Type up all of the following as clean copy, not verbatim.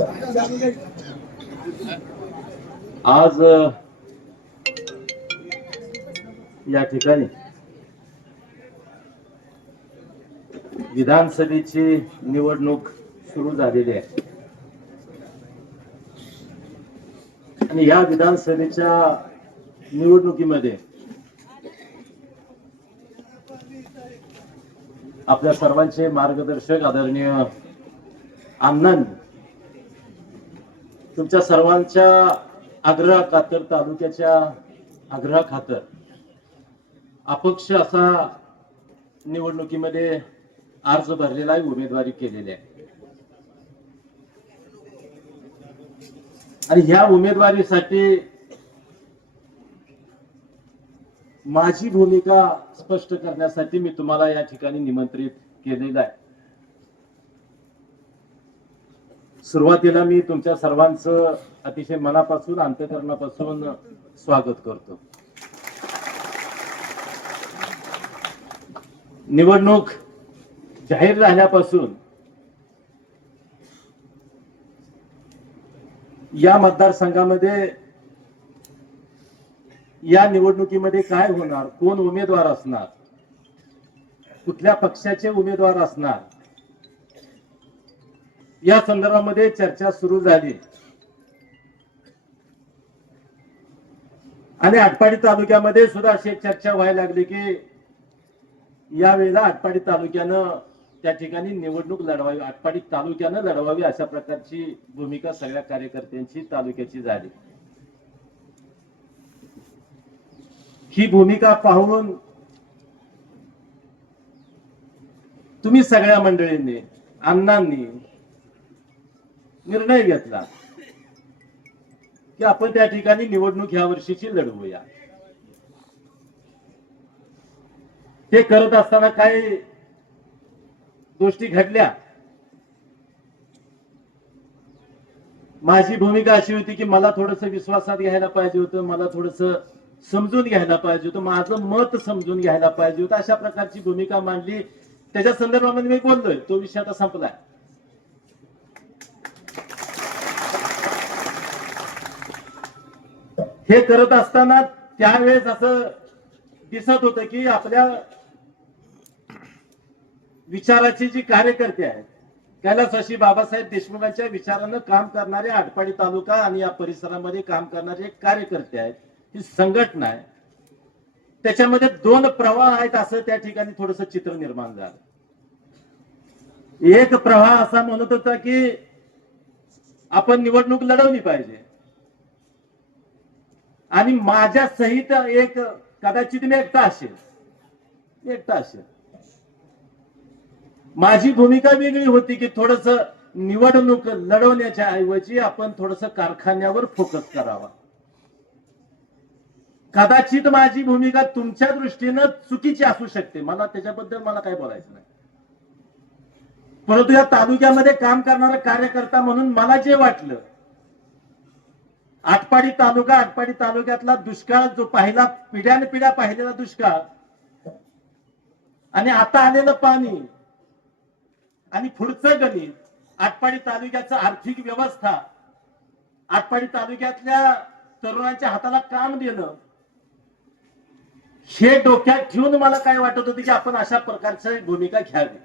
आज या ठिकाणी विधानसभेची निवडणूक सुरू झालेली आहे आणि या विधानसभेच्या निवडणुकीमध्ये आपल्या सर्वांचे मार्गदर्शक आदरणीय अण्णांनी तुमच्या सर्वांच्या आग्रह खातर, तालुक्याच्या आग्रह खातर अपक्ष असा निवडणुकीमध्ये अर्ज भरलेला आहे, उमेदवारी केलेली आहे आणि ह्या उमेदवारीसाठी माझी भूमिका स्पष्ट करण्यासाठी मी तुम्हाला या ठिकाणी निमंत्रित केलेलं आहे. सुरुवातीला मी तुमच्या सर्वांचं अतिशय मनापासून, अंतःकरणापासून स्वागत करतो. निवडणूक जाहीर झाल्यापासून या मतदारसंघामध्ये या निवडणुकीमध्ये काय होणार, कोण उमेदवार असणार, कुठल्या पक्षाचे उमेदवार असणार, या संदर्भामध्ये चर्चा सुरू झाली आणि आटपाडी तालुक्यामध्ये सुद्धा अशी चर्चा व्हायला लागली की यावेळेला आटपाडी तालुक्यानं त्या ठिकाणी निवडणूक लढवावी, आटपाडी तालुक्यानं लढवावी अशा प्रकारची भूमिका सगळ्या कार्यकर्त्यांची तालुक्याची झाली. ही भूमिका पाहून तुम्ही सगळ्या मंडळींनी, अण्णांनी निर्णय घेतला की आपण त्या ठिकाणी निवडणूक ह्या वर्षीची लढवूया. ते करत असताना काही गोष्टी घडल्या. माझी भूमिका अशी होती की मला थोडस विश्वासात घ्यायला पाहिजे होतं, मला थोडस समजून घ्यायला पाहिजे होतं, माझं मत समजून घ्यायला पाहिजे होतं, अशा प्रकारची भूमिका मांडली. त्याच्या संदर्भामध्ये मी बोललोय, तो विषय आता संपलाय. हे करत असताना त्यावेळेस असं दिसत होतं की आपल्या विचाराचे जे कार्यकर्ते आहेत, कैलासवासी बाबासाहेब देशमुखांच्या विचारानं काम करणारे आटपाडी तालुका आणि या परिसरामध्ये काम करणारे कार्यकर्ते आहेत, ही संघटना आहे, त्याच्यामध्ये दोन प्रवाह आहेत असं त्या ठिकाणी थोडस चित्र निर्माण झालं. एक प्रवाह असा म्हणत होता की आपण निवडणूक लढवली पाहिजे आणि माझ्या सहित एक, कदाचित मी एकटा असेल, माझी भूमिका वेगळी होती की थोडस निवडणूक लढवण्याच्या ऐवजी आपण थोडस कारखान्यावर फोकस करावा. कदाचित माझी भूमिका तुमच्या दृष्टीनं चुकीची असू शकते, मला त्याच्याबद्दल मला काय बोलायचं नाही, परंतु या तालुक्यामध्ये काम करणारा कार्यकर्ता म्हणून मला जे वाटलं, आटपाडी तालुक्यातला दुष्काळ जो पाहिला, पिढ्यानपिढ्या पाहिलेला दुष्काळ आणि आता आलेलं पाणी आणि पुढचं गणित, आटपाडी तालुक्याचं आर्थिक व्यवस्था, आटपाडी तालुक्यातल्या तरुणांच्या हाताला काम देणं, हे डोक्यात ठेवून मला काय वाटत होतं की आपण अशा प्रकारची भूमिका घ्यावी.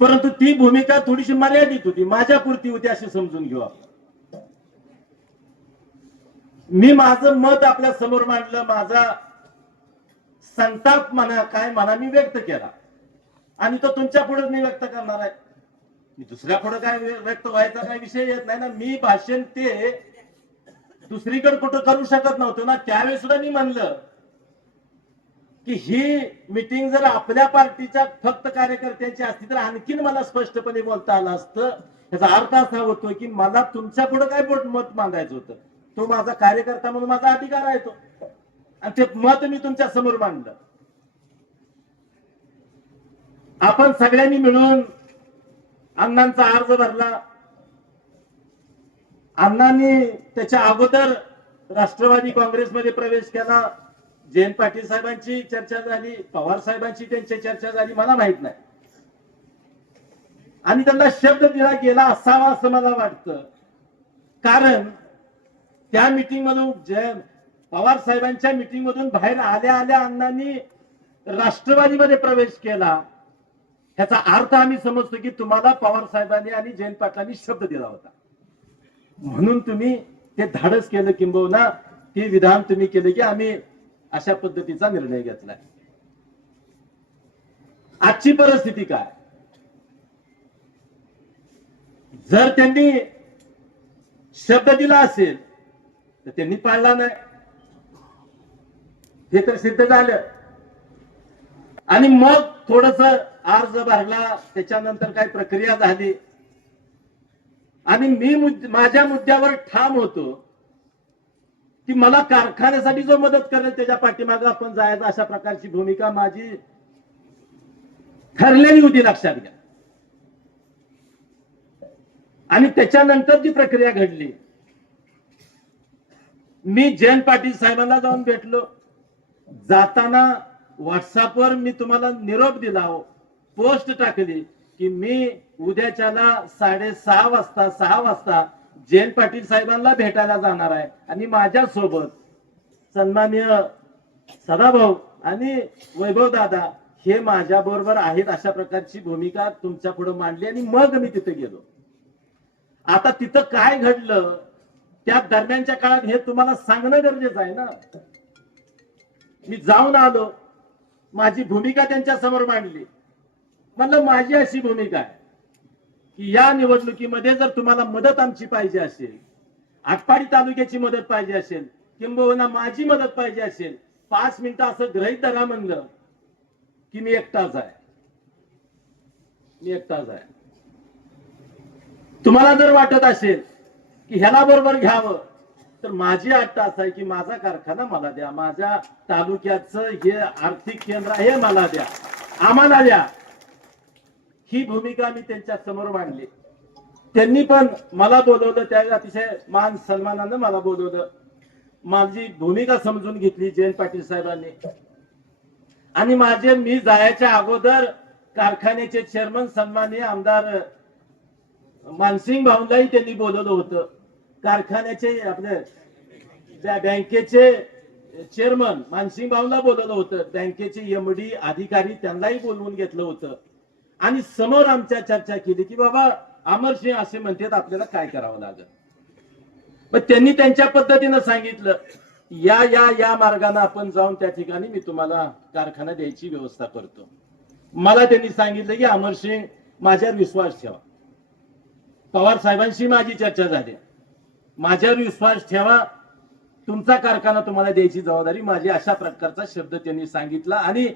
परंतु ती भूमिका थोडीशी मर्यादित होती, माझ्यापुरती होती अशी समजून घेऊ आपण. मी माझं मत आपल्या समोर मांडलं, माझा संताप म्हणा काय म्हणा मी व्यक्त केला आणि तो तुमच्या पुढे मी व्यक्त करणार आहे. मी दुसऱ्या पुढे काय व्यक्त व्हायचा काही विषय येत नाही ना. मी भाषण ते दुसरीकडे कुठं करू शकत नव्हतो ना. त्यावेळेस सुद्धा मी म्हणलं की ही मीटिंग जर आपल्या पार्टीच्या फक्त कार्यकर्त्यांची असती तर आणखीन मला स्पष्टपणे बोलता आलं असतं. याचा अर्थ असा होतो की मला तुमच्या पुढे काय मत मांडायचं होतं, तो माझा कार्यकर्ता म्हणून माझा अधिकार आहे तो, आणि ते मत मी तुमच्या समोर मांडलं. आपण सगळ्यांनी मिळून अण्णांचा अर्ज भरला. अण्णांनी त्याच्या अगोदर राष्ट्रवादी काँग्रेसमध्ये प्रवेश केला. जयंत पाटील साहेबांची चर्चा झाली, पवार साहेबांची त्यांची चर्चा झाली, मला माहित नाही. आणि त्यांना शब्द दिला गेला असावा असं मला वाटतं. कारण त्या मीटिंग मधून पवार साहेबांच्या मीटिंग मधून बाहेर आल्या आल्या अण्णांनी राष्ट्रवादीमध्ये प्रवेश केला. ह्याचा अर्थ आम्ही समजतो की तुम्हाला पवार साहेबांनी आणि जयंत पाटलांनी शब्द दिला होता, म्हणून तुम्ही ते धाडस केलं, किंबहुना ते विधान तुम्ही केलं की आम्ही अशा पद्धतीचा निर्णय घेतलाय. आजची परिस्थिती काय? जर त्यांनी शब्द दिला असेल तर त्यांनी पाळला नाही, हे तर सिद्ध झालं. आणि मग थोडस अर्ज भरला, त्याच्यानंतर काय प्रक्रिया झाली आणि मी माझ्या मुद्द्यावर ठाम होतो की मला कारखान्यासाठी जो मदत करेल त्याच्या पाठीमागे आपण जायचं, अशा प्रकारची भूमिका माझी ठरलेली होती, लक्षात घ्या. आणि त्याच्यानंतर जी प्रक्रिया घडली, मी जयंत पाटील साहेबांना जाऊन भेटलो. जाताना व्हॉट्सअपवर मी तुम्हाला निरोप दिला, पोस्ट टाकली की मी उद्याच्याला 6:30 वाजता जयंत पाटील साहेबांना भेटायला जाणार आहे आणि माझ्यासोबत सन्माननीय सदाभाऊ आणि वैभव दादा हे माझ्या बरोबर आहेत, अशा प्रकारची भूमिका तुमच्या पुढे मांडली. आणि मग मी तिथे गेलो. आता तिथं काय घडलं त्या दरम्यानच्या काळात हे तुम्हाला सांगणं गरजेचं आहे ना. मी जाऊन आलो, माझी भूमिका त्यांच्या समोर मांडली. म्हणलं माझी अशी भूमिका आहे की या निवडणुकीमध्ये जर तुम्हाला मदत आमची पाहिजे असेल, आटपाडी तालुक्याची मदत पाहिजे असेल, किंबहुना माझी मदत पाहिजे असेल, 5 मिनिटं असं गृहीत धरा म्हणलं की मी एकटाच आहे. तुम्हाला जर वाटत असेल की ह्याला बरोबर घ्यावं तर माझी अट असं आहे की माझा कारखाना मला द्या, माझ्या तालुक्याचं हे आर्थिक केंद्र आहे मला द्या, आम्हाला द्या. ही भूमिका मी त्यांच्या समोर मांडली. त्यांनी पण मला बोलवलं, त्या अतिशय मान सन्मानानं मला बोलवलं, माझी भूमिका समजून घेतली जयंत पाटील साहेबांनी. आणि मी जायच्या अगोदर कारखान्याचे चेअरमन सन्माननीय आमदार मानसिंग भाऊंलाही त्यांनी बोलवलं होतं. कारखान्याचे आपल्या बँकेचे चेअरमन मानसिंग भाऊंना बोलवलं होतं. बँकेचे एमडी अधिकारी त्यांनाही बोलवून घेतलं होतं. आणि समोर आमच्या चर्चा केली की बाबा अमरसिंह असे म्हणतात, आपल्याला काय करावं लागेल. मग त्यांनी त्यांच्या पद्धतीनं सांगितलं या या या मार्गाने आपण जाऊन त्या ठिकाणी मी तुम्हाला कारखाना द्यायची व्यवस्था करतो. मला त्यांनी सांगितलं की अमरसिंह माझ्यावर विश्वास ठेवा. पवार साहेबांशी माझी चर्चा झाली, माझ्यावर विश्वास ठेवा, तुमचा कारखाना तुम्हाला द्यायची जबाबदारी माझी, अशा प्रकारचा शब्द त्यांनी सांगितला. आणि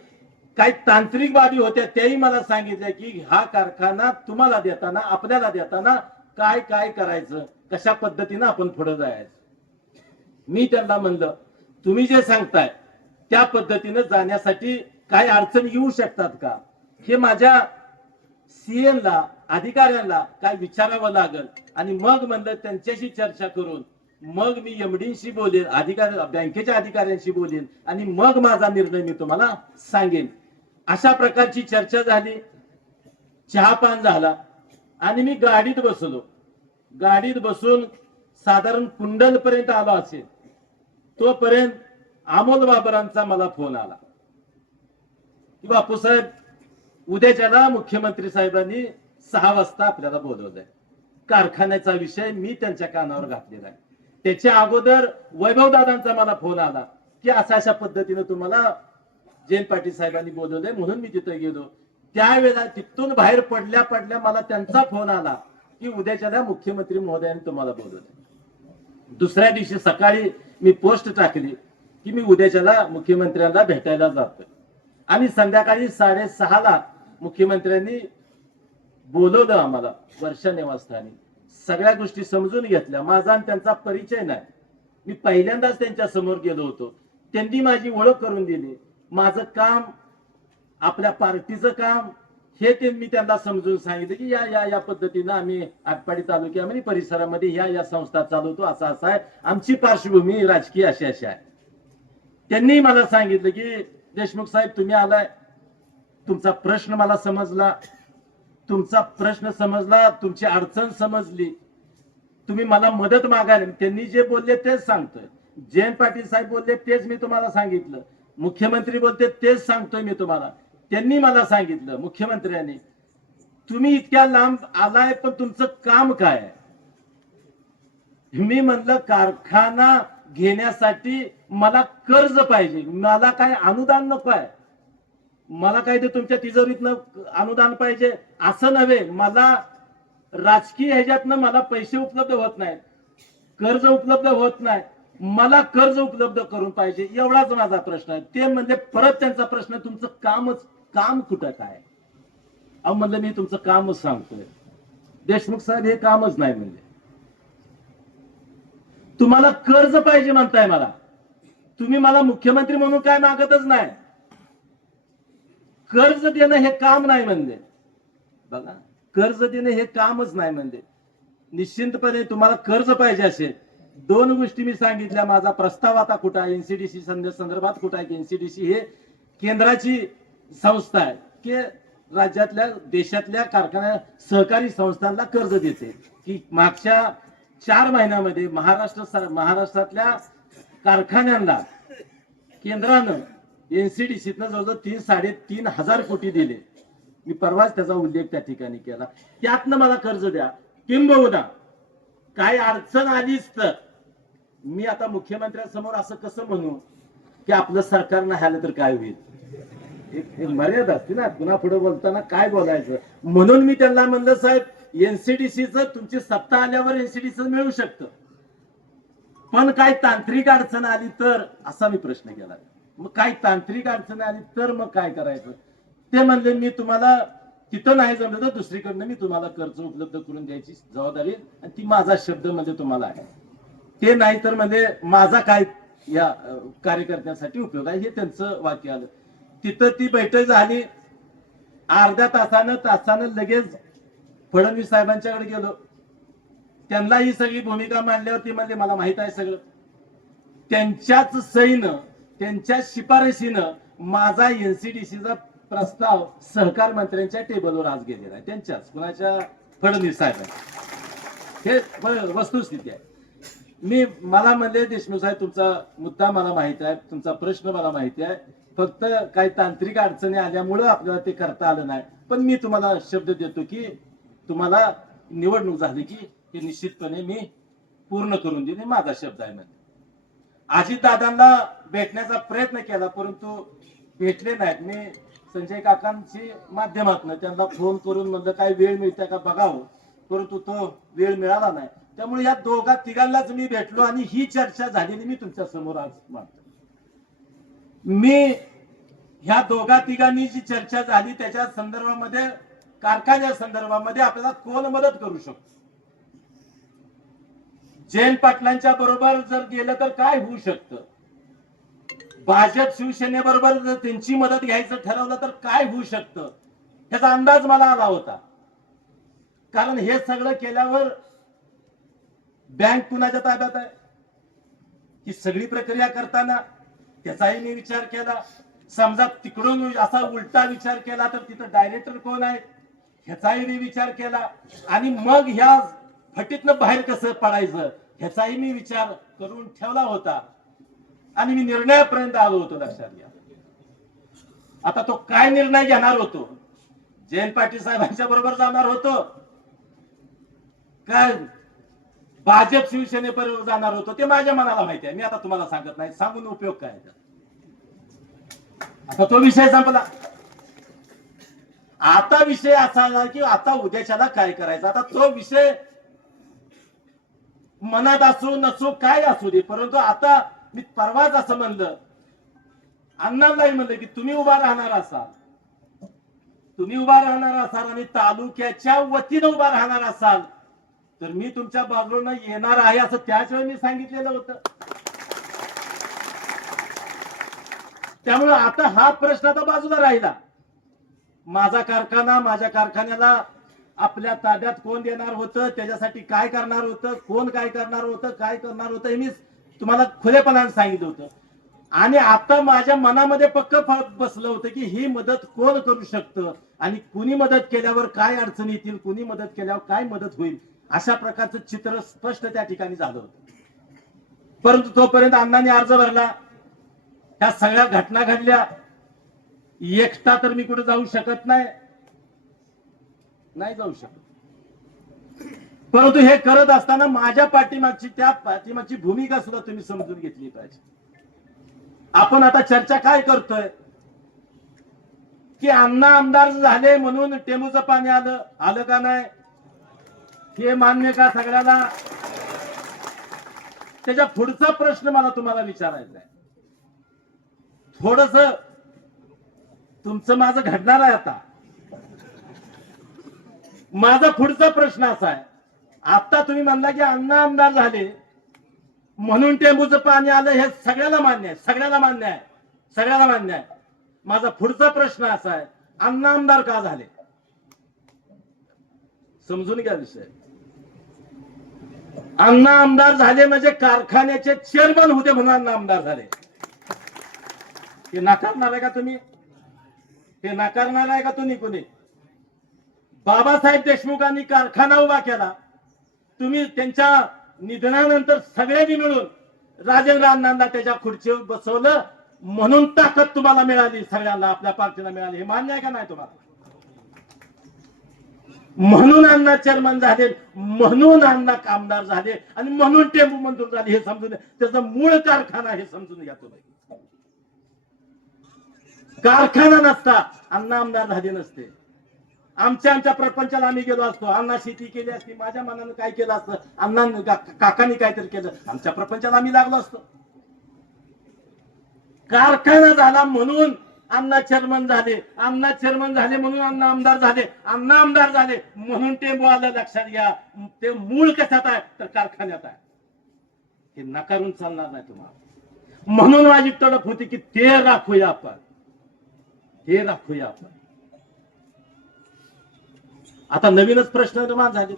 काही तांत्रिक बाबी होत्या त्याही मला सांगितल्या की हा कारखाना तुम्हाला देताना, आपल्याला देताना काय काय करायचं, कशा पद्धतीनं आपण पुढे जायचं. मी त्यांना म्हणलं तुम्ही जे सांगताय त्या पद्धतीनं जाण्यासाठी काय अडचण येऊ शकतात का, हे माझ्या सीएमला अधिकाऱ्यांना काय विचारावं लागेल. आणि मग म्हणलं त्यांच्याशी चर्चा करून मग मी एमडीशी बोलेन, बँकेच्या अधिकाऱ्यांशी बोलेन आणि मग माझा निर्णय मी तुम्हाला सांगेन. अशा प्रकारची चर्चा झाली. चहापान झाला आणि मी गाडीत बसलो. गाडीत बसून साधारण कुंडल पर्यंत आलो असेल तोपर्यंत अमोल बाबरांचा मला फोन आला की बापूसाहेब उद्याच्याला मुख्यमंत्री साहेबांनी 6 वाजता आपल्याला बोलवलंय. कारखान्याचा विषय मी त्यांच्या कानावर घातलेला आहे. त्याच्या अगोदर वैभव दादांचा मला फोन आला की अशा पद्धतीने तुम्हाला जयंत पाटील साहेबांनी बोलवलंय, म्हणून मी तिथे गेलो. त्यावेळेला तिथून बाहेर पडल्या मला त्यांचा फोन आला की उद्याच्याला मुख्यमंत्री महोदयांनी तुम्हाला बोलवलंय. दुसऱ्या दिवशी सकाळी मी पोस्ट टाकली की मी उद्याच्याला मुख्यमंत्र्यांना भेटायला जातोय. आणि संध्याकाळी 6:30ला मुख्यमंत्र्यांनी बोलवलं आम्हाला वर्षा निवासस्थानी. सगळ्या गोष्टी समजून घेतल्या. माझा आणि त्यांचा परिचय नाही, मी पहिल्यांदाच त्यांच्या समोर गेलो होतो. त्यांनी माझी ओळख करून दिली. माझं काम, आपल्या पार्टीचं काम हे मी त्यांना समजून सांगितलं की या या या पद्धतीनं आम्ही आटपाडी तालुक्यामध्ये परिसरामध्ये या संस्था चालवतो, असं असं आहे, आमची पार्श्वभूमी राजकीय अशी अशी आहे. त्यांनी मला सांगितलं की देशमुख साहेब तुम्ही आलाय, तुमचा प्रश्न मला समजला, तुमचा प्रश्न समजला, तुमची अडचण समजली, तुम्ही मला मदत मागायला, त्यांनी जे बोलले तेच सांगतोय. जयंत पाटील साहेब बोलले तेच मी तुम्हाला सांगितलं. मुख्यमंत्री बोलते तेच सांगतोय मी तुम्हाला. त्यांनी मला सांगितलं मुख्यमंत्र्यांनी, तुम्ही इतक्या लांब आलाय पण तुमचं काम काय आहे? मी म्हणलं कारखाना घेण्यासाठी मला कर्ज पाहिजे, मला काय अनुदान नको आहे. मला काय ते तुमच्या तिजोरीतनं अनुदान पाहिजे असं नव्हे. मला राजकीय ह्याच्यातनं मला पैसे उपलब्ध होत नाहीत, कर्ज उपलब्ध होत नाही, मला कर्ज उपलब्ध करून पाहिजे, एवढाच माझा प्रश्न आहे. ते म्हणजे परत त्यांचा प्रश्न, तुमचं काम कुठं काय? अहो म्हणलं मी तुमचं कामच सांगतोय. देशमुख साहेब हे कामच नाही म्हणजे. तुम्हाला कर्ज पाहिजे म्हणताय मला, तुम्ही मला मुख्यमंत्री म्हणून काय मागतच नाही. कर्ज देणं हे काम नाही म्हणले. बघा, कर्ज देणं हे कामच नाही म्हणले. निश्चितपणे तुम्हाला कर्ज पाहिजे असेल, दोन गोष्टी मी सांगितल्या. माझा प्रस्ताव आता कुठं आहे, एनसीडीसी संदर्भात कुठं आहे? एनसीडीसी हे केंद्राची संस्था आहे की राज्यातल्या देशातल्या कारखान्या सहकारी संस्थांना कर्ज देते. की मागच्या 4 महिन्यामध्ये महाराष्ट्रातल्या कारखान्यांना केंद्रानं एनसीडीसीतनं जवळजवळ 3-3.5 हजार कोटी दिले. मी परवाच त्याचा उल्लेख त्या ठिकाणी केला. त्यातनं मला कर्ज द्या. किंबहुना काय अडचण आलीच तर मी आता मुख्यमंत्र्यांसमोर असं कसं म्हणू की आपलं सरकार नाही आलं तर काय होईल? एक मर्यादा असते ना, पुन्हा पुढे बोलताना काय बोलायचं. म्हणून मी त्यांना म्हणलं, साहेब एनसीडीसीचं तुमची सत्ता आल्यावर एनसीडीसी मिळू शकतं, पण काय तांत्रिक अडचण आली तर, असा मी प्रश्न केला. मग काय तांत्रिक अडचण आली तर मग काय करायचं? ते म्हणले मी तुम्हाला तिथं नाही जमलं तर दुसरीकडनं मी तुम्हाला कर्ज उपलब्ध करून द्यायची जबाबदारी, आणि ती माझा शब्द म्हणजे तुम्हाला आहे. ते नाही तर म्हणजे माझा काय या कार्यकर्त्यांसाठी उपयोग आहे, हे त्यांचं वाक्य आलं. तिथं ती बैठक झाली. अर्ध्या तासानं लगेच फडणवीस साहेबांच्याकडे गेलो. त्यांना ही सगळी भूमिका मांडल्यावर ती म्हणले मला माहित आहे सगळं. त्यांच्याच सहीनं, त्यांच्या शिफारशीनं माझा एनसीडीसीचा प्रस्ताव सहकार मंत्र्यांच्या टेबलवर आज गेलेला आहे. त्यांच्याच कुणाच्या? फडणवीस साहेबांच्या. हे वस्तुस्थिती आहे. मला म्हणले देशमुख साहेब तुमचा मुद्दा मला माहिती आहे, तुमचा प्रश्न मला माहिती आहे, फक्त काही तांत्रिक अडचणी आल्यामुळं आपल्याला ते करता आलं नाही. पण मी तुम्हाला शब्द देतो की तुम्हाला निवडणूक झाली की हे निश्चितपणे मी पूर्ण करून देईन, माझा शब्द आहे. म्हणजे अजितदादांना भेटण्याचा प्रयत्न केला परंतु भेटले नाहीत. मी संजय काकांची माध्यमातून त्यांना फोन करून म्हणलं काय वेळ मिळते का बघावं, परंतु तो वेळ मिळाला नाही. त्यामुळे या दोघा तिघांनाच मी भेटलो आणि ही चर्चा झालेली मी तुमच्या समोर आज मांडतो. मी ह्या दोघा तिघांनी जी चर्चा झाली त्याच्या संदर्भामध्ये, कारखान्या संदर्भामध्ये आपल्याला कोण मदत करू शकतो? जयंत पाटलांच्या बरोबर जर गेलं तर काय होऊ शकतं? भाजप शिवसेनेबरोबर जर त्यांची मदत घ्यायचं ठरवलं तर काय होऊ शकतं? ह्याचा अंदाज मला आला होता. कारण हे सगळं केल्यावर बँक कुणाच्या ताब्यात आहे ही सगळी प्रक्रिया करताना त्याचाही मी विचार केला. समजा तिकडून असा उलटा विचार केला तर तिथं डायरेक्टर कोण आहे ह्याचाही मी विचार केला. आणि मग ह्या फटीतनं बाहेर कसं पडायचं ह्याचाही मी विचार करून ठेवला होता. आणि मी निर्णयापर्यंत आलो होतो. लक्षात घ्या, आता तो काय निर्णय घेणार होतो? जयंत पाटील साहेबांच्या बरोबर जाणार होतो काय भाजप शिवसेनेबरोबर जाणार होतो ते माझ्या मनाला माहिती आहे. मी आता तुम्हाला सांगत नाही, सांगून उपयोग काय? आता तो विषय संपला. आता विषय असा आला की आता उद्याच्याला काय करायचं. आता तो विषय मनात असो नसो काय असू दे, परंतु आता मी परवाच असं म्हणलं, अण्णांनाही म्हणलं की तुम्ही उभा राहणार असाल आणि तालुक्याच्या वतीनं उभा राहणार असाल तर मी तुमच्या बाजूने येणार आहे असं त्याच वेळी मी सांगितलेलं होतं. त्यामुळे आता हा प्रश्न आता बाजूला राहिला. माझा कारखाना, माझ्या कारखान्याला आपल्या ताब्यात कोण देणार होतं, त्याच्यासाठी काय करणार होतं, कोण काय करणार होतं हे मी तुम्हाला खुलेपणाने सांगितलं होतं. आणि आता माझ्या मनामध्ये पक्क बसलं होतं की ही मदत कोण करू शकतं आणि कुणी मदत केल्यावर काय अडचणी येतील, कुणी मदत केल्यावर काय मदत होईल, अशा प्रकारचं चित्र स्पष्ट त्या ठिकाणी झालं होतं. परंतु तोपर्यंत अण्णांनी अर्ज भरला, त्या सगळ्या घटना घडल्या. एकटा तर मी कुठे जाऊ शकत नाही जाऊ शकत. परंतु हे करत असताना माझ्या पाठीमागची भूमिका सुद्धा तुम्ही समजून घेतली पाहिजे. आपण आता चर्चा काय करतोय की अण्णा आमदार झाले म्हणून टेंबूचं पाणी आलं का नाही हे मान्य का सगळ्याला? त्याच्या पुढचा प्रश्न मला तुम्हाला विचारायचा आहे. थोडस तुमचं माझं घडणार आहे आता. माझा पुढचा प्रश्न असा आहे, आता तुम्ही म्हणला की अण्णा आमदार झाले म्हणून टेंबूचं पाणी आलं, हे सगळ्याला मान्य आहे. माझा पुढचा प्रश्न असा आहे, अण्णा आमदार का झाले? समजून घ्या विषय. अण्णा आमदार झाले म्हणजे कारखान्याचे चेअरमन होते म्हणून अण्णा आमदार झाले. हे नाकारणार आहे का तुम्ही? कोणी? बाबासाहेब देशमुखांनी कारखाना उभा केला. तुम्ही त्यांच्या निधनानंतर सगळ्यांनी मिळून राजेंद्र अण्णांना त्याच्या खुर्चीवर बसवलं म्हणून ताकद तुम्हाला मिळाली, सगळ्यांना आपल्या पार्टीला मिळाली. हे मान्य आहे का नाही तुम्हाला? म्हणून अण्णा चेअरमन झाले, म्हणून अण्णा आमदार झाले आणि म्हणून टेंबू मंजूर झाले. हे समजून घ्या. त्याचा मूळ कारखाना हे समजून घ्या तुम्ही. कारखाना नसता अण्णा आमदार झाले नसते. आमच्या प्रपंचाला आम्ही गेलो असतो, अण्णा शेती केली असती, माझ्या मनानं काय केलं असतं, अण्णा काकांनी काहीतरी केलं, आमच्या प्रपंचाला आम्ही लागलो असतो. कारखाना झाला म्हणून अण्णा चेअरमन झाले, म्हणून अण्णा आमदार झाले, म्हणून टेंबू आलं. लक्षात घ्या, ते मूळ कशात आहे तर कारखान्यात आहे. हे नकारून चालणार नाही तुम्हाला. म्हणून माझी तडप होती की ते राखूया आपण. आता नवीनच प्रश्न निर्माण झाले.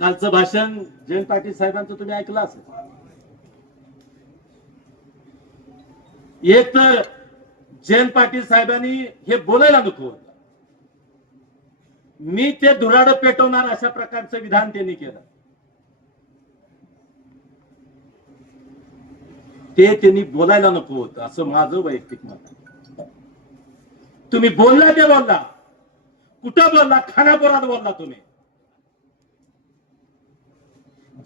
कालचं भाषण जयंत पाटील साहेबांचं तुम्ही ऐकलं असेल. एक तर जयंत पाटील साहेबांनी हे बोलायला नको होतं. मी ते धुराड पेटवणार अशा प्रकारचं विधान त्यांनी केलं. ते त्यांनी बोलायला नको होतं असं माझं वैयक्तिक मत आहे. तुम्ही बोलला ते बोलला. कुठं बोलला? खानापुरात बोलला तुम्ही.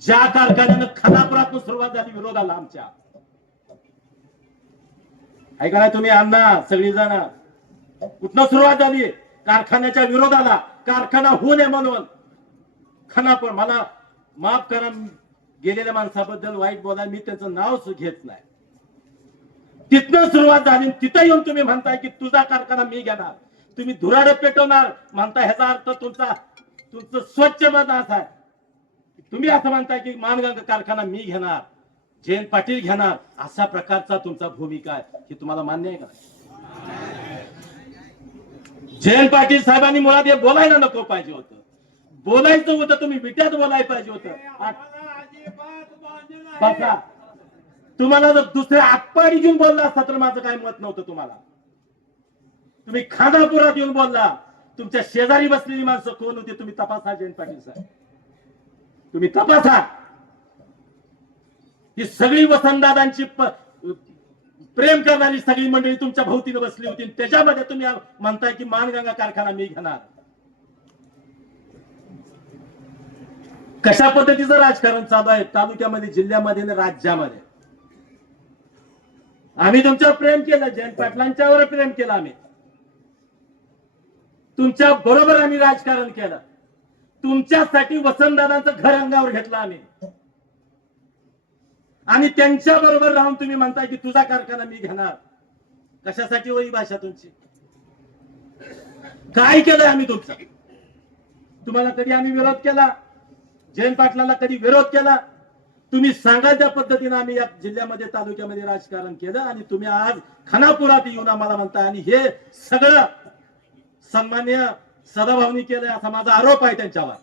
ज्या कारखान्यानं खानापुरातून सुरुवात झाली विरोधाला आमच्या, ऐका नाही तुम्ही अण्णा सगळी जण, कुठनं सुरुवात झाली? कारखान्याच्या विरोधाला. कारखाना होऊ नये म्हणून खानापूर. मला माफ करा, गेलेल्या माणसाबद्दल वाईट बोलायला मी त्यांचं नाव घेत नाही. तिथनं सुरुवात झाली. तिथं येऊन तुम्ही म्हणताय की तुझा कारखाना मी घेणार, तुम्ही धुराड पेटवणार म्हणता. ह्याचा अर्थ तुमचं स्वच्छ मत असा आहे. तुम्ही असं म्हणताय की मानगंगा कारखाना मी घेणार, जयंत पाटील घेणार, अशा प्रकारचा तुमचा भूमिका आहे. हे तुम्हाला मान्य आहे का? जयंत पाटील साहेबांनी मुळात हे बोलायला नको पाहिजे होतं. बोलायचं होतं तुम्ही विट्यात बोलायला पाहिजे होतं. बघा, तुम्हाला जर दुसऱ्या आटपाडी घेऊन बोलला असता तर माझं काय मत नव्हतं तुम्हाला. तुम्ही खानापुरात येऊन बोलला. तुमच्या शेजारी बसलेली माणसं कोण होती तुम्ही तपासा. जयंत पाटील साहेब तुम्ही तपासा. ही सगळी वसंतदादांची प्रेम करणारी सगळी मंडळी तुमच्या भोवतीने बसली होती. त्याच्यामध्ये तुम्ही म्हणताय की मानगंगा कारखाना मी घेणार. कशा पद्धतीचं राजकारण चालू आहे तालुक्यामध्ये, जिल्ह्यामध्ये आणि राज्यामध्ये? आम्ही तुमच्यावर प्रेम केलं, जयंत पाटलांच्यावर प्रेम केलं. आम्ही तुमच्या बरोबर आम्ही राजकारण केलं. तुमच्यासाठी वसंतदादांचं घर अंगावर घेतलं आम्ही. आणि त्यांच्या बरोबर राहून तुम्ही म्हणताय की तुझा कारखाना मी घेणार. कशासाठी होई भाषा तुमची? काय केलंय आम्ही तुमचं? तुम्हाला कधी आम्ही विरोध केला? जयंत पाटलांना कधी विरोध केला? तुम्ही सांगा त्या पद्धतीने आम्ही या जिल्ह्यामध्ये तालुक्यामध्ये राजकारण केलं आणि तुम्ही आज खानापुरात येऊन आम्हाला म्हणताय. आणि हे सगळं सन्मान्य सदाभाऊनी केलंय असा माझा आरोप आहे त्यांच्यावर.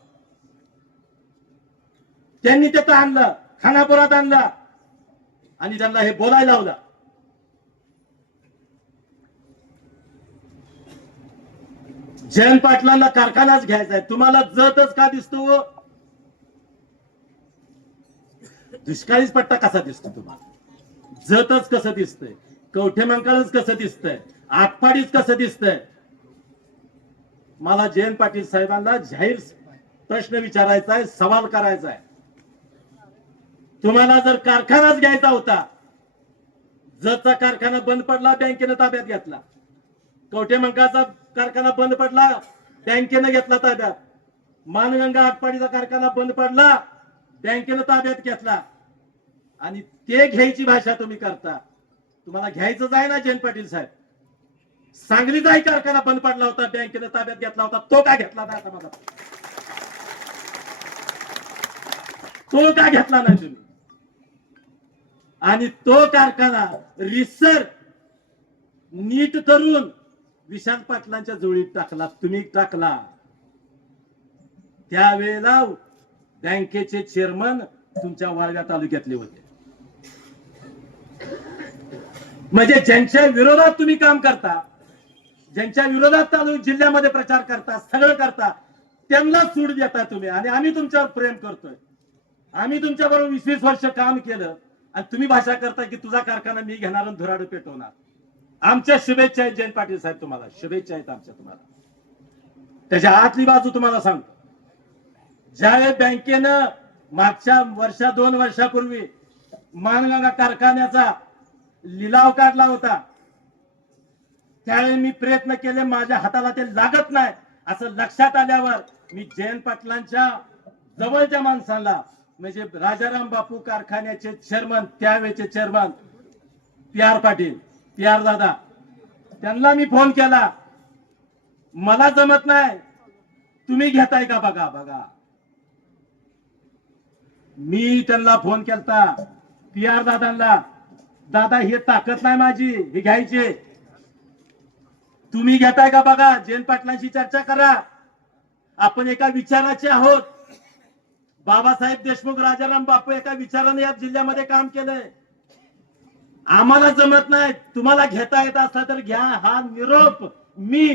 त्यांनी त्याचं आणलं, खानापुरात आणलं आणि त्यांना हे बोलायला लावलं. जयंत पाटलांना कारखानाच घ्यायचा आहे. तुम्हाला जतच का दिसतो? दुष्काळीच पट्टा कसा दिसतो तुम्हाला? जतच कसं दिसतंय? कवठे मंकाळच कसं दिसतंय? आटपाडीच कसं दिसतंय? मला जयंत पाटील साहेबांना जाहीर प्रश्न विचारायचा आहे, सवाल करायचा आहे. तुम्हाला जर कारखानाच घ्यायचा होता, जतचा कारखाना बंद पडला, बँकेनं ताब्यात घेतला. कवठे मंकाळचा कारखाना बंद पडला, बँकेनं घेतला ताब्यात. मानगंगा आटपाडीचा कारखाना बंद पडला, बँकेनं ताब्यात घेतला. आणि ते घ्यायची भाषा तुम्ही करता. तुम्हाला घ्यायचंच आहे ना जयंत पाटील साहेब? सांगलीचाही कारखाना बंद पडला होता, बँकेनं ताब्यात घेतला होता. तो का घेतला नाही आता मला? तो का घेतला नाही तुम्ही? आणि तो कारखाना रिसर नीट करून विशाल पाटलांच्या जोडीत टाकला, तुम्ही टाकला. त्यावेळेला बँकेचे चेअरमन तुमच्या वाळव्या तालुक्यातले होते. म्हणजे ज्यांच्या विरोधात तुम्ही काम करता, ज्यांच्या विरोधात जिल्ह्यामध्ये प्रचार करता, सगळं करता, त्यांना सूड देता तुम्ही. आणि आम्ही तुमच्यावर प्रेम करतोय. आम्ही तुमच्या बरोबर 20-20 वर्ष काम केलं आणि तुम्ही भाषा करता की तुझा कारखाना मी घेणार आणि धुराड पेटवणार. आमच्या शुभेच्छा आहेत जयंत पाटील साहेब, तुम्हाला शुभेच्छा आहेत आमच्या. तुम्हाला त्याच्या आतली बाजू तुम्हाला सांगतो. ज्यावेळी बँकेनं मागच्या 2 वर्षापूर्वी मानगंगा कारखान्याचा लिलाव काढला होता, त्यावेळी मी प्रयत्न केले, माझ्या हाताला ते लागत नाही असं लक्षात आल्यावर मी जयंत पाटलांच्या जवळच्या माणसाला, म्हणजे राजाराम बापू कारखान्याचे चेअरमन, त्यावेळेचे chairman PR Patil, PR Dada, त्यांना मी फोन केला. मला जमत नाही, तुम्ही घेताय का बघा बघा. मी त्यांना फोन केलता PR दादांना, दादा हे ताकद नाही माझी, हे घ्यायचे, तुम्ही घेताय का बघा, जयंत पाटलांशी चर्चा करा. आपण एका विचाराचे आहोत. बाबासाहेब देशमुख, राजाराम बापू एका विचाराने या जिल्ह्यामध्ये काम केलंय. आम्हाला जमत नाही, तुम्हाला घेता येत असला तर घ्या. हा निरोप मी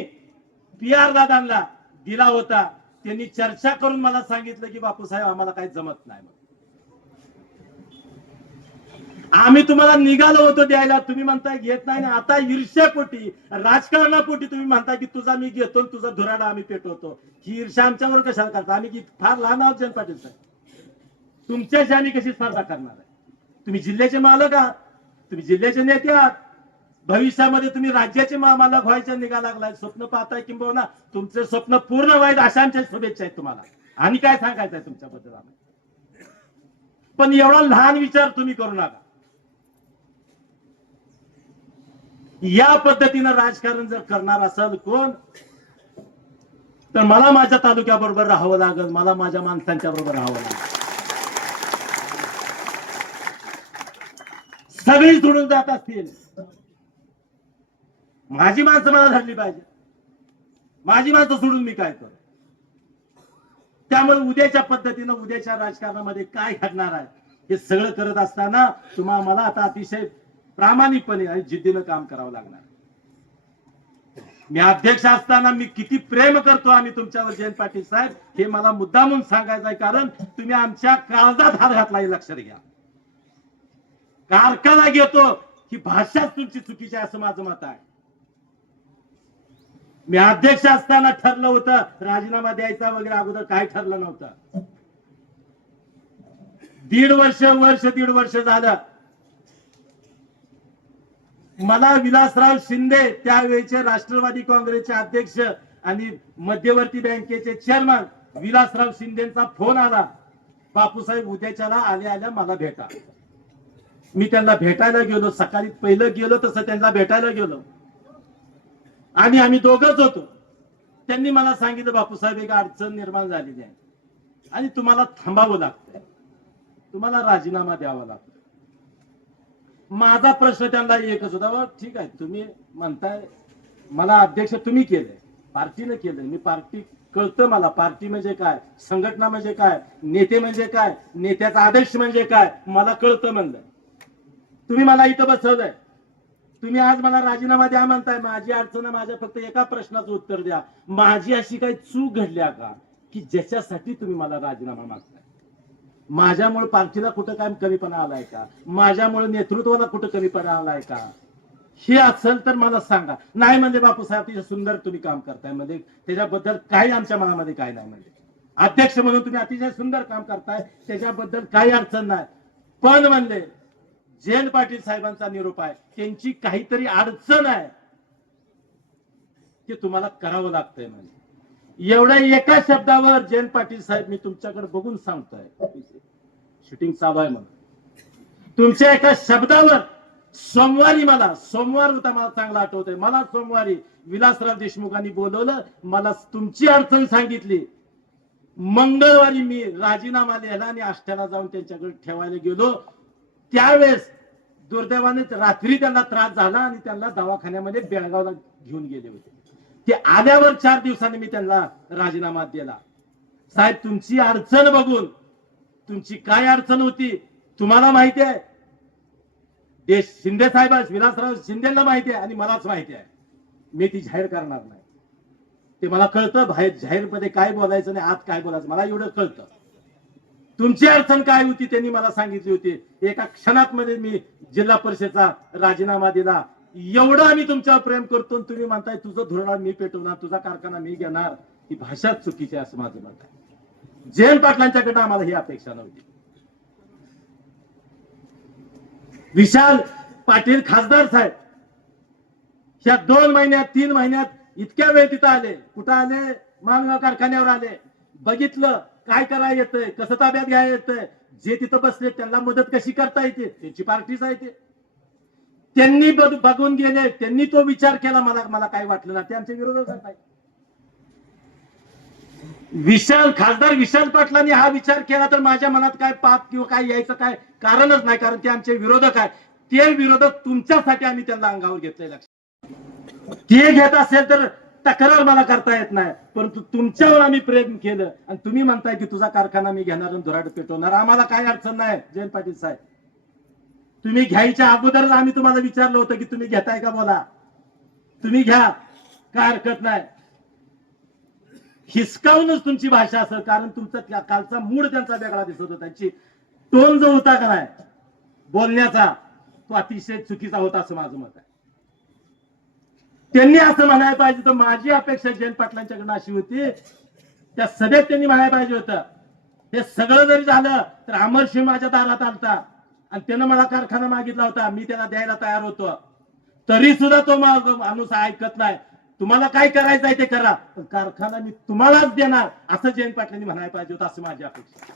PR दादांना दिला होता. त्यांनी चर्चा करून मला सांगितलं की बापूसाहेब आम्हाला काही जमत नाही. आम्ही तुम्हाला निघालो होतो द्यायला, तुम्ही म्हणताय घेत नाही. आता ईर्ष्यापोटी, राजकारणापोटी तुम्ही म्हणताय की तुझा मी घेतो, तुझा धुराडा आम्ही पेटवतो. ही ईर्ष्या आमच्यावर कशाला करता? आम्ही फार लहान आहोत जयंत पाटील साहेब, तुमच्याशी आम्ही कशी स्पर्धा करणार आहे? तुम्ही जिल्ह्याचे मालक आहात, तुम्ही जिल्ह्याचे नेते आहात. भविष्यामध्ये तुम्ही राज्याचे मालक व्हायचे निघा लागलाय, स्वप्न पाहताय. किंबहुना तुमचे स्वप्न पूर्ण व्हायत अशा आमच्या शुभेच्छा आहेत तुम्हाला. आणि काय सांगायचं आहे तुमच्याबद्दल आम्हाला? पण एवढा लहान विचार तुम्ही करू नका. या पद्धतीनं राजकारण जर करणार असाल कोण, तर मला माझ्या तालुक्याबरोबर राहावं लागेल, मला माझ्या माणसांच्या बरोबर राहावं लागेल. सगळी सोडून जात असतील, माझी माणसं मला धरली पाहिजे. माझी माणसं सोडून मी काय करू? त्यामुळे उद्याच्या पद्धतीनं, उद्याच्या राजकारणामध्ये काय घडणार आहे हे सगळं करत असताना तुम्हाला मला आता अतिशय प्रामाणिकपणे आणि जिद्दीनं काम करावं लागणार. मी अध्यक्ष असताना मी किती प्रेम करतो आम्ही तुमच्यावर जयंत पाटील साहेब, हे मला मुद्दामून सांगायचं आहे. कारण तुम्ही आमच्या काळजात हात घातला हे लक्षात घ्या. कारखाना घेतो ही भाषाच तुमची चुकीची आहे असं माझं मत आहे. मी अध्यक्ष असताना ठरलं होतं राजीनामा द्यायचा वगैरे, अगोदर काय ठरलं नव्हतं. दीड वर्ष झालं मला विलासराव शिंदे, त्यावेळेचे राष्ट्रवादी काँग्रेसचे अध्यक्ष आणि मध्यवर्ती बँकेचे चेअरमन विलासराव शिंदेचा फोन आला, बापूसाहेब उद्याच्याला आल्या मला भेटा. मी त्यांना भेटायला गेलो, सकाळी पहिलं गेलो तसं त्यांना भेटायला गेलो आणि आम्ही दोघंच होतो. त्यांनी मला सांगितलं बापूसाहेब एक अडचण निर्माण झालेली आहे आणि तुम्हाला थांबावं लागतंय, तुम्हाला राजीनामा द्यावा लागतो. माझा प्रश्न त्यांना एकच होता, ठीक आहे तुम्ही म्हणताय मला अध्यक्ष तुम्ही केलंय, पार्टीनं केलंय, मी पार्टी कळतं मला, पार्टी म्हणजे काय, संघटना म्हणजे काय, नेते म्हणजे काय, नेत्याचा आदर्श म्हणजे काय मला कळतं म्हणलं. तुम्ही मला इथं बसवलंय, तुम्ही आज मला राजीनामा द्या म्हणताय, माझी अडचण आहे, माझ्या फक्त एका प्रश्नाचं उत्तर द्या. माझी अशी काही चूक घडल्या का की ज्याच्यासाठी तुम्ही मला राजीनामा मागताय? माझ्यामुळे पार्टीला कुठं काय कमीपणा आलाय का? माझ्यामुळे नेतृत्वाला कुठं कमीपणा आलाय का? हे असेल तर मला सांगा. नाही म्हणजे बापूसाहेब अतिशय सुंदर तुम्ही काम करताय, म्हणजे त्याच्याबद्दल काही आमच्या मनामध्ये काय नाही, म्हणजे अध्यक्ष म्हणून तुम्ही अतिशय सुंदर काम करताय, त्याच्याबद्दल काही अडचण नाही. पण म्हणले जयंत पाटील साहेबांचा निरोप आहे, त्यांची काहीतरी अडचण आहे की तुम्हाला करावं लागतंय. म्हणजे एवढ्या एका शब्दावर जयंत पाटील साहेब, मी तुमच्याकडे बघून सांगतोय, शूटिंग चालू आहे म्हणून तुमच्या एका शब्दावर सोमवारी, सोमवार होता, मला चांगला आठवतंय, मला सोमवारी विलासराव देशमुखांनी बोलवलं, मला तुमची अडचण सांगितली. मंगळवारी मी राजीनामा लिहिला आणि आष्ट्याला जाऊन त्यांच्याकडे ठेवायला गेलो. त्यावेळेस दुर्दैवाने रात्री त्यांना त्रास झाला आणि त्यांना दवाखान्यामध्ये बेळगावला घेऊन गेले होते. ते आल्यावर 4 दिवसांनी मी त्यांना राजीनामा दिला. साहेब, तुमची अडचण बघून, तुमची काय अडचण होती तुम्हाला माहिती आहे, देश शिंदे साहेब, विलासराव शिंदेला माहिती आहे आणि मलाच माहिती आहे. मी ती जाहीर करणार नाही. ते मला कळतं, बाहेर जाहीरमध्ये काय बोलायचं आणि आत काय बोलायचं मला एवढं कळतं. तुमची अडचण काय होती त्यांनी मला सांगितली होती. एका क्षणात मध्ये मी जिल्हा परिषदचा राजीनामा दिला. एवढं आम्ही तुमच्यावर प्रेम करतो, तुम्ही म्हणताय तुझं धोरण मी पेटवणार, तुझा कारखाना मी घेणार, ही भाषा चुकीची आहे असं माझं मत आहे. जयंत पाटलांच्याकडे आम्हाला ही अपेक्षा नव्हती. विशाल पाटील खासदार साहेब ह्या 2 महिन्यात 3 महिन्यात इतक्या वेळ तिथं आले. कुठं आले? मानगाव कारखान्यावर आले. बघितलं काय करायला येतंय, कसं ताब्यात घ्यायला येतंय, जे तिथं बसले त्यांना मदत कशी करता येते, त्यांची पार्टीच आहे ते. त्यांनी बघून गेले, त्यांनी तो विचार केला. मला काय वाटलं ना, ते आमच्या विरोधात आहे. खासदार विशाल पाटलांनी हा विचार केला तर माझ्या मनात काय पाप किंवा काय यायचं काय कारणच नाही, कारण ते आमचे विरोधक आहे. ते विरोधक तुमच्यासाठी आम्ही त्यांना अंगावर घेतलंय. लक्षात ते घेत असेल तर तक्रार मला करता येत नाही, परंतु तुमच्यावर आम्ही प्रेम केलं आणि तुम्ही म्हणताय की तुझा कारखाना मी घेणार आणि धुराड पेटवणार. आम्हाला काय अडचण नाही जयंत पाटील साहेब. तुम्ही घ्यायच्या अगोदरच आम्ही तुम्हाला विचारलं होतं की तुम्ही घेताय का, बोला, तुम्ही घ्या, काय हरकत नाही. हिसकावूनच तुमची भाषा असेल, कारण तुमचा कालचा मूड त्यांचा वेगळा दिसत होता. त्यांची टोन जो होता का नाही बोलण्याचा, तो अतिशय चुकीचा होता असं माझं मत आहे. त्यांनी असं म्हणायला पाहिजे तर माझी अपेक्षा जयंत पाटलांच्याकडनं अशी होती, त्या सभेत त्यांनी म्हणायला पाहिजे होतं, हे सगळं जरी झालं तर अमरसिंह माझ्या दारात आलता आणि त्यानं मला कारखाना मागितला होता, मी त्याला द्यायला तयार होतो, तरी सुद्धा तो माणूस ऐकत नाही. तुम्हाला काय करायचं आहे ते करा, पण कारखाना मी तुम्हालाच देणार असं जयंत पाटलांनी म्हणायला पाहिजे होतं असं माझी अपेक्षा.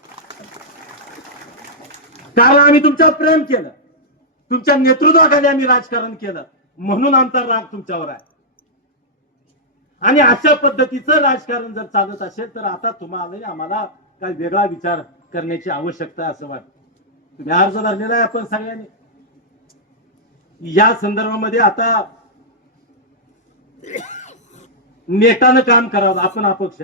कारण आम्ही तुमच्यावर प्रेम केलं, तुमच्या नेतृत्वाखाली आम्ही राजकारण केलं, म्हणून आमचा राग तुमच्यावर आहे. आणि अशा पद्धतीचं राजकारण जर चालत असेल तर आता तुम्हाला आम्हाला काय वेगळा विचार करण्याची आवश्यकता आहे असं वाटतं. तुम्ही अर्ज धरलेला आहे आपण सगळ्यांनी. या संदर्भामध्ये आता नेटानं काम करावं आपण अपक्ष.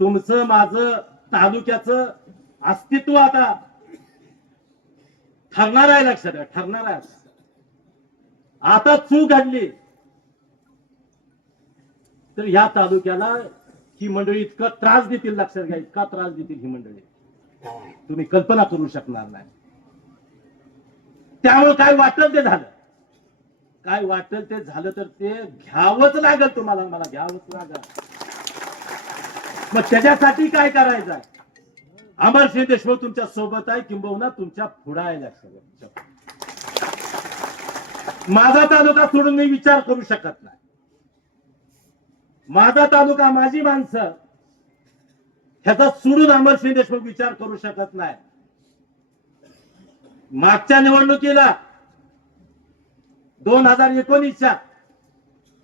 तुमचं माझं तालुक्याचं अस्तित्व आता ठरणार आहे, लक्षात आहे, ठरणार आहे. आता चूक घडली तर ह्या तालुक्याला ही मंडळी इतका त्रास देतील, लक्षात घ्या, इतका त्रास देतील ही मंडळी, तुम्ही कल्पना करू शकणार नाही. त्यामुळे काय वाटलं ते झालं, काय वाटेल ते झालं तर ते घ्यावंच लागेल तुम्हाला, मला घ्यावंच लागेल. मग त्याच्यासाठी काय करायचं आहे? अमरसिंह देशमुख तुमच्या सोबत आहे, किंबहुना तुमच्या पुढे आहे. लक्षात, माझा तालुका सोडून मी विचार करू शकत नाही. माझा तालुका, माझी माणसं, ह्याचा सोडून अमरसिंह देशमुख विचार करू शकत नाही. मागच्या निवडणुकीला 2019च्या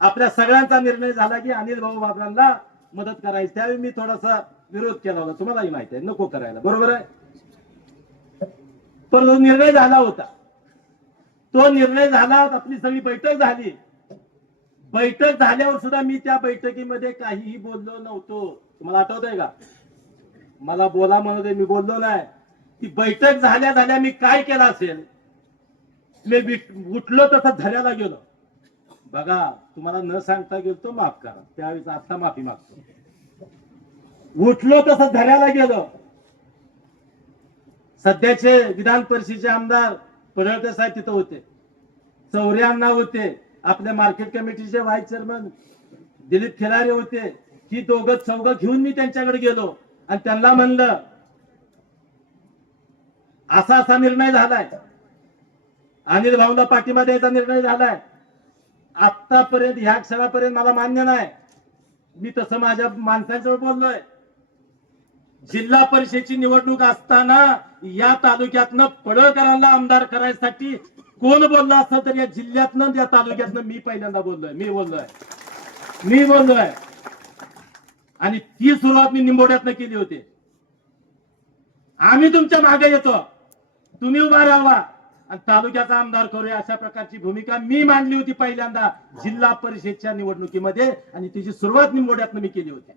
आपल्या सगळ्यांचा निर्णय झाला की अनिल भाऊ बाबरांना मदत करायची. त्यावेळी मी थोडासा विरोध केला होता, तुम्हालाही माहिती आहे, नको करायला, बरोबर आहे. पण तो निर्णय झाला होता, तो निर्णय झाला, आपली सगळी बैठक झाली. बैठक झाल्यावर सुद्धा मी त्या बैठकीमध्ये काहीही बोललो नव्हतो. तुम्हाला आठवतंय का? मला बोला म्हणून मी बोललो नाही. ती बैठक झाल्या मी काय केलं असेल, उठलो तसा धऱ्याला गेलो. बघा, तुम्हाला न सांगता गेलो तो माफ करा, त्यावेळेस आता माफी मागतो. उठलो तसं धऱ्याला गेलो. सध्याचे विधान परिषदेचे आमदार पडळकर साहेब तिथं होते, चौऱ्यांना होते, आपल्या मार्केट कमिटीचे व्हाईस चेअरमन दिलीप खिलारे होते. ही दोघं चौघं घेऊन मी त्यांच्याकडे गेलो आणि त्यांना म्हणलं असा असा निर्णय झालाय, अनिल भाऊला पाठिंबा द्यायचा निर्णय झालाय. आतापर्यंत ह्या क्षणापर्यंत मला मान्य नाही. मी तसं माझ्या माणसांजवळ बोललोय. जिल्हा परिषदेची निवडणूक असताना या तालुक्यातनं पडळकरांना आमदार करायसाठी कोण बोलला असतं तर या जिल्ह्यातनं या तालुक्यातनं मी पहिल्यांदा मी बोललोय. आणि ती सुरुवात मी निंबोड्यातनं केली होती. आम्ही तुमच्या मागे येतो, तुम्ही उभा राहावा आणि तालुक्याचा आमदार करूया, अशा प्रकारची भूमिका मी मांडली होती पहिल्यांदा जिल्हा परिषदेच्या निवडणुकीमध्ये. आणि तिची सुरुवात निंबोड्यातनं मी केली होती.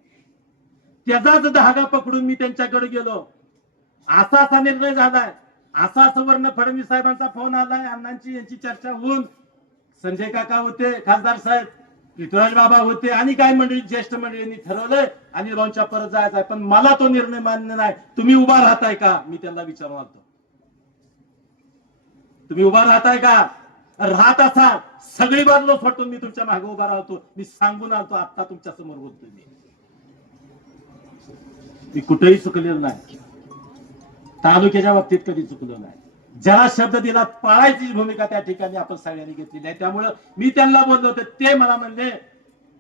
त्याचाच धागा पकडून मी त्यांच्याकडे गेलो. असा असा निर्णय झालाय, असा असं वर्ण फडणवीस साहेबांचा फोन आलाय, अण्णांची यांची चर्चा होऊन संजय काका होते, खासदार साहेब पृथ्वीराज बाबा होते आणि काही मंडळी ज्येष्ठ मंडळींनी ठरवलंय अनिल भाऊंच्या परत जायचं आहे. पण मला तो निर्णय मान्य नाही. तुम्ही उभा राहताय का, मी त्यांना विचारून आलो. तुम्ही उभा राहताय का? राहत असाल सगळी बाजू फटून मी तुमच्या मागे उभा राहतो. मी सांगून आलतो, आता तुमच्या समोर बोलतोय. मी कुठेही चुकलेलो नाही, तालुक्याच्या बाबतीत कधी चुकलो नाही. ज्याला शब्द दिला पाळायची भूमिका त्या ठिकाणी आपण सगळ्यांनी घेतलेली आहे. त्यामुळं मी त्यांना बोललो होतो, ते मला म्हणले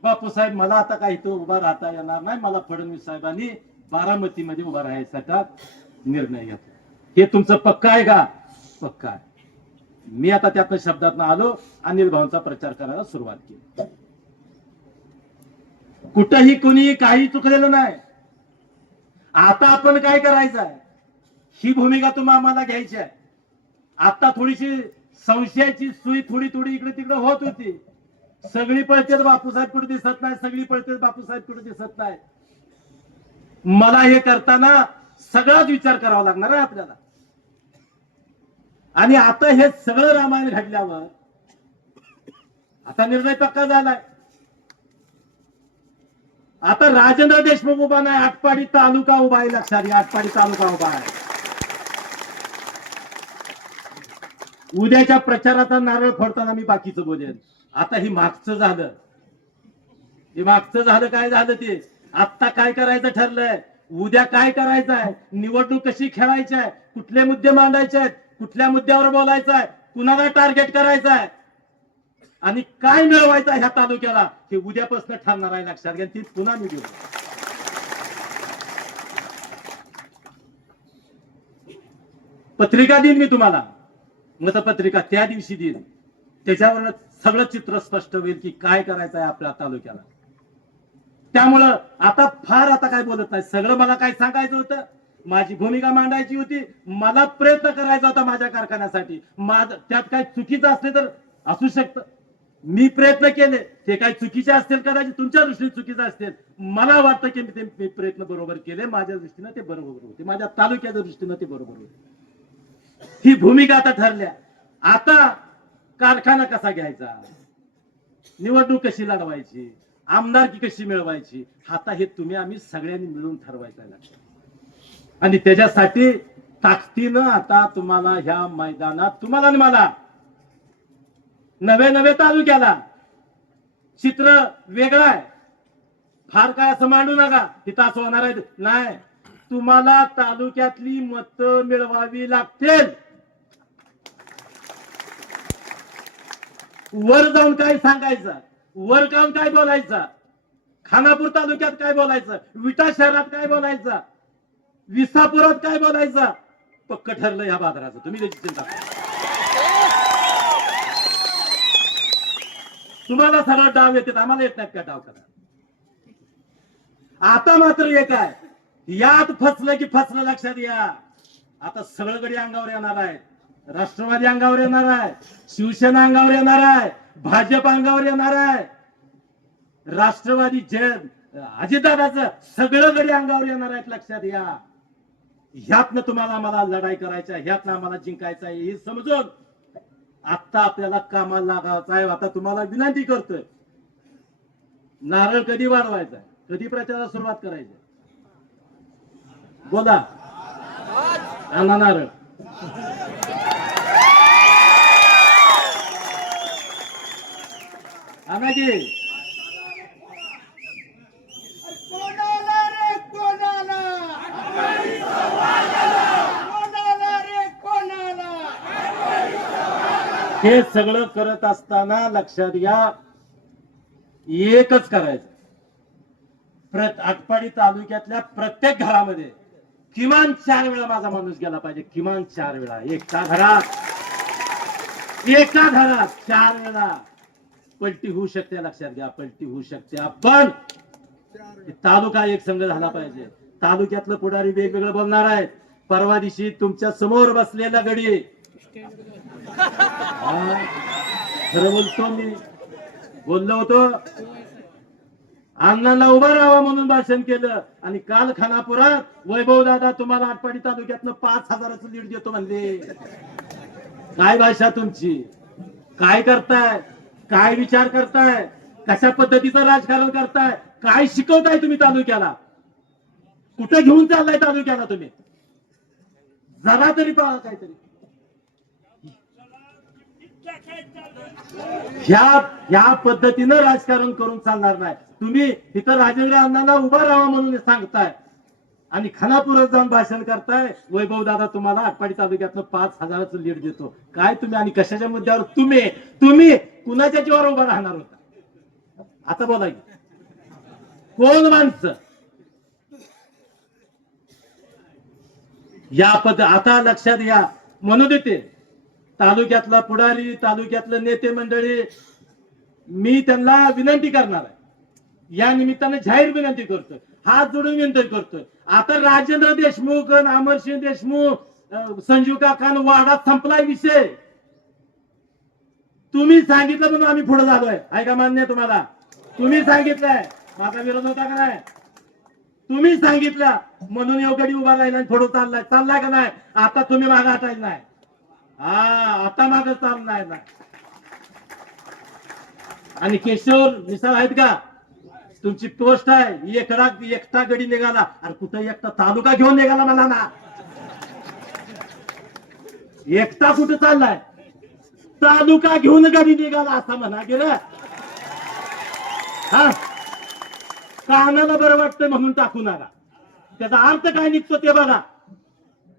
बापू साहेब मला आता काही इथं उभा राहता येणार नाही, मला फडणवीस साहेबांनी बारामतीमध्ये उभा राहायसाठी निर्णय घेतला. हे तुमचं पक्का आहे का? पक्का आहे. मी आता त्यातनं शब्दातनं आलो, अनिल भाऊंचा प्रचार करायला सुरुवात केली. कुठंही कुणी काही चुकलेलं नाही. आता आपण काय करायचं आहे, ही भूमिका तुम्ही आम्हाला घ्यायची आहे. आता थोडीशी संशयाची सुई थोडी थोडी इकडे तिकडे होत होती. सगळी पळतेच बापूसाहेब कुठे दिसत नाही, सगळी पळतेच बापूसाहेब कुठे दिसत नाही. मला हे करताना सगळाच विचार करावा लागणार आहे आपल्याला. आणि आता हे सगळं रामायण घडल्यावर आता निर्णय पक्का झालाय. आता राजेंद्र देशमुख उभा नाही, आटपाडी तालुका उभा आहे. लक्षात घ्या, आटपाडी तालुका उभा आहे. उद्याच्या प्रचाराचा नारळ फोडताना मी बाकीचं बोलेन. आता ही मागचं झालं, काय झालं ते. आता काय करायचं ठरलंय, उद्या काय करायचं आहे, निवडणूक कशी खेळायची आहे, कुठले मुद्दे मांडायचे आहेत, कुठल्या मुद्द्यावर बोलायचं आहे, कुणाला टार्गेट करायचं आहे आणि काय मिळवायचं ह्या तालुक्याला, हे उद्यापासून ठरणार आहे. लक्षात घ्या. ती पुन्हा मी घेऊ पत्रिका देईन मी तुम्हाला, मतपत्रिका त्या दिवशी देईन. त्याच्यावर सगळं चित्र स्पष्ट होईल की काय करायचं आहे आपल्या तालुक्याला. त्यामुळं आता काय बोलत नाही. सगळं मला काय सांगायचं होतं, माझी भूमिका मांडायची होती, मला प्रयत्न करायचा होता माझ्या कारखान्यासाठी. त्यात काय चुकीचं असले तर असू शकतं, मी प्रयत्न केले. ते काही चुकीचे असतील, कदाचित तुमच्या दृष्टीने चुकीचे असतील. मला वाटतं की मी प्रयत्न बरोबर केले, माझ्या दृष्टीनं ते बरोबर होते, माझ्या तालुक्याच्या दृष्टीनं ते बरोबर होते. ही भूमिका आता ठरल्या. आता कारखाना कसा घ्यायचा, निवडणूक कशी लढवायची, आमदारकी कशी मिळवायची, आता हे तुम्ही आम्ही सगळ्यांनी मिळून ठरवायचं आहे. आणि त्याच्यासाठी ताकदीनं आता तुम्हाला ह्या मैदानात, तुम्हाला आणि मला, नवे तालुक्याला चित्र वेगळं आहे. फार काय असं मांडू नका, तिथं असं होणार आहे नाही. तुम्हाला तालुक्यातली मतं मिळवावी लागतील. वर जाऊन काय सांगायचं, वर जाऊन काय बोलायचं, खानापूर तालुक्यात काय बोलायचं, विटा शहरात काय बोलायचं, विसापुरात काय बोलायचं, पक्क ठरलं या बाजाराचं. तुम्ही त्याची चिंता करा. तुम्हाला सरळ डाव येतात, आम्हाला येत नाहीत का डाव करा. आता मात्र एक आहे, यात फसलं की फसलं. लक्षात घ्या. आता सगळं गडी अंगावर येणार आहे. राष्ट्रवादी अंगावर येणार आहे, शिवसेना अंगावर येणार आहे, भाजप अंगावर येणार आहे, राष्ट्रवादी अजितदादाचं सगळं गडी अंगावर येणार आहेत. लक्षात घ्या. ह्यातनं तुम्हाला आम्हाला लढाई करायच्या, ह्यातनं आम्हाला जिंकायचं आहे हे समजून आता आपल्याला कामाला लागायचं आहे. आता तुम्हाला विनंती करतोय, नारळ कधी वाढवायचा, कधी प्रचाराला सुरुवात करायची? बोला. आणा नारळ. आणा की. कोणाला रे कोणाला रे कोणाला. हे सगळं करत असताना लक्षात घ्या, एकच करायचं. आटपाडी तालुक्यातल्या प्रत्येक घरामध्ये किमान 4 वेळा माझा माणूस गेला पाहिजे. किमान 4 वेळा. एका घरात 4 वेळा पलटी होऊ शकते. लक्षात घ्या, पलटी होऊ शकते. पण तालुका एक संघ झाला पाहिजे. तालुक्यातलं पुढारी वेगवेगळं बोलणार आहेत. परवा दिवशी तुमच्या समोर बसलेला गडी, खरं बोलतो, मी बोललो होतो, अण्णांना उभा राहावा म्हणून भाषण केलं. आणि काल खानापुरात वैभव दादा तुम्हाला आटपाडी तालुक्यातनं 5,000चं लीड देतो म्हणले. काय भाषा तुमची? काय करताय? काय विचार करताय? कशा पद्धतीचं राजकारण करताय? काय शिकवताय तुम्ही तालुक्याला? कुठे घेऊन चाललाय तालुक्याला तुम्ही? जरा तरी पाहा काहीतरी. ह्या पद्धतीनं राजकारण करून चालणार नाही. तुम्ही इथं राजेंद्र अण्णांना उभा राहा म्हणून सांगताय आणि खानापुरात जाऊन भाषण करताय. वैभव दादा तुम्हाला आटपाडी तालुक्यातनं 5,000चं लीड देतो. काय तुम्ही आणि कशाच्या मुद्द्यावर? तुम्ही कुणाच्या जीवावर उभा राहणार होता? आता बोला की, कोण माणसं या आता लक्षात घ्या. म्हणू देते तालुक्यातला पुढारी, तालुक्यातलं नेते मंडळी, मी त्यांना विनंती करणार आहे. या निमित्ताने जाहीर विनंती करतोय, हात जोडून विनंती करतोय. आता राजेंद्र देशमुख, अमरसिंह देशमुख, संजीव काका वाडा संपलाय विषय. तुम्ही सांगितलं म्हणून आम्ही पुढे झालोय. आहे का मान्य तुम्हाला? तुम्ही सांगितलंय, माझा विरोध होता का नाही? तुम्ही सांगितलं म्हणून एवढी उभा राहिला, पुढे चाललाय का नाही? आता तुम्ही मागे हटायला नाही. आता मागे चालणार नाही. आणि केशव मिसाळ आहेत का? तुमची पोस्ट आहे, एकटा गडी निघाला. अरे कुठं एकटा? तालुका घेऊन निघाला मला ना. एकटा कुठं चाललाय? तालुका घेऊन गडी निघाला असं म्हणा गेलं. हा, कानाला बरं वाटतं म्हणून टाकू नका. त्याचा अर्थ काय निघतो ते बघा.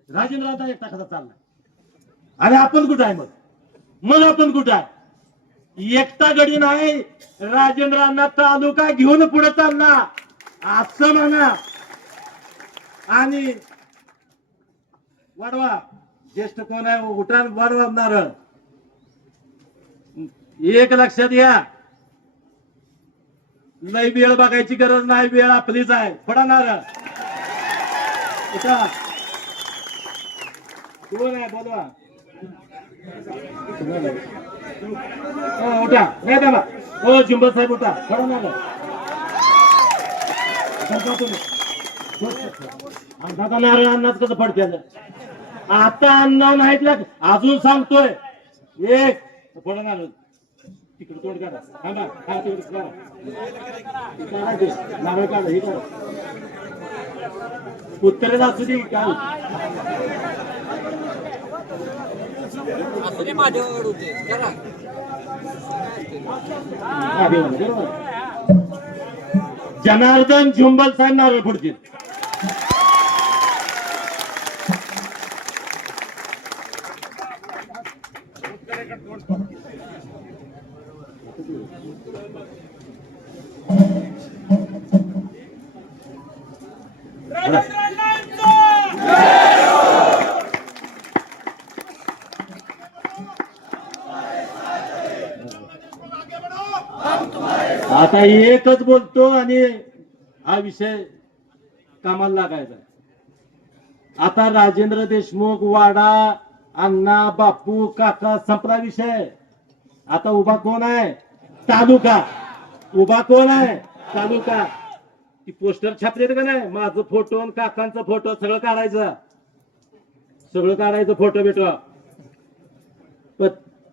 राजेंद्र एकटा कसा चाललाय आणि आपण कुठं आहे? मग आपण कुठं आहे? एकटा गडी नाही, राजेंद्रांना तालुका घेऊन पुढे चालला असं म्हणा. आणि वाढवा, ज्येष्ठ कोण आहे? उठा, वाढवणार. एक लक्षात घ्या, लय वेळ बघायची गरज नाही. वेळ आपलीच आहे. पडणार उठा. कोण आहे? बोलवा. उठा. नाही दादा. हो जिंबल साहेब उठा. पडणार दादा. नारळ अन्नाच कसं फडक्यालं? आता अण्णा नाहीत लाग. अजून सांगतोय, एक पडणार तिकडे तोड काढा. हा तिकडे काढा. नारळ काढा. हे काढा. उत्तरेला असू दे काय जनार्दन झुंबल साहेब नारळ फोडतील. आता एकच बोलतो आणि हा विषय कामाला लागायचा. आता राजेंद्र देशमुख, वाडा, अण्णा, बापू, काका संपला विषय. आता उभा कोण आहे? तालुका. उभा कोण आहे? तालुका. ती पोस्टर छापलेत का नाही? माझं फोटो आणि काकांचा फोटो सगळं काढायचं. फोटो बिटो.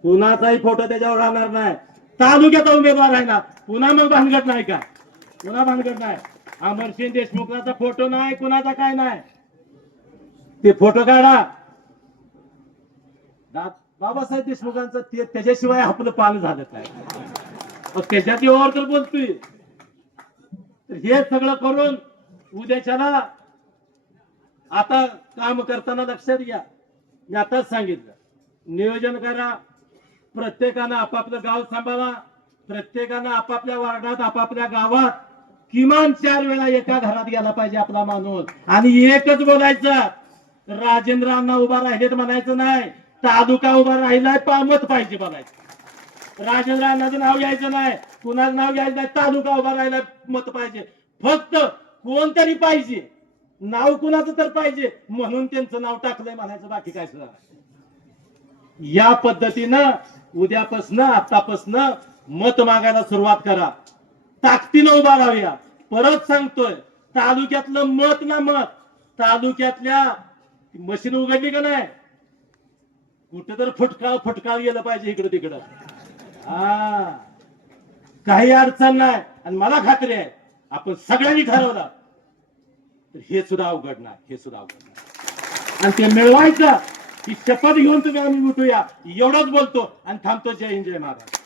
कुणाचाही फोटो त्याच्यावर राहणार नाही. तालुक्याचा उमेदवार आहे ना, पुन्हा मग भानगड नाही का? पुन्हा भानगड नाही. अमरसिंह देशमुखाचा फोटो नाही, कुणाचा काय नाही. ते फोटो काढा. बाबासाहेब देशमुखांचं ते त्याच्याशिवाय आपलं पान झालं काय? मग त्याच्यात एवढं तर बोलतोय. तर हे सगळं करून उद्याच्याला आता काम करताना लक्षात घ्या, मी आताच सांगितलं, नियोजन करा. प्रत्येकानं आपापलं गाव सांभाळा. प्रत्येकानं आपापल्या वार्डात आपापल्या गावात किमान 4 वेळा एका घरात गेला पाहिजे आपला माणूस. आणि एकच बोलायचं, राजेंद्र अण्णा उभा राहिलेत म्हणायचं नाही, तालुका उभा राहिलाय मत पाहिजे बोलायचं. राजेंद्र अण्णाचं नाव घ्यायचं नाही, कुणाचं नाव घ्यायचं नाही, तालुका उभा राहिलाय मत पाहिजे. फक्त कोणतरी पाहिजे, नाव कुणाचं तर पाहिजे म्हणून त्यांचं नाव टाकलंय म्हणायचं, बाकी काय सुद्धा नाही. या पद्धतीनं उद्यापासनं आतापासनं मत मागायला सुरुवात करा. ताकदीनं उभा राहूया. परत सांगतोय, तालुक्यातलं मत ना मत, तालुक्यातल्या मशीन उघडली का नाही, कुठं तर फुटकाळ गेलं पाहिजे इकडं तिकडं. हा, काही अडचण नाही. आणि मला खात्री आहे आपण सगळ्यांनी ठरवलं तर हे सुद्धा अवघड नाही, हे सुद्धा अवघड नाही. आणि ते मिळवायचं ही शपथ घेऊन तुम्ही आम्ही उठूया. एवढंच बोलतो आणि थांबतो. जय हिंद, जय महाराज.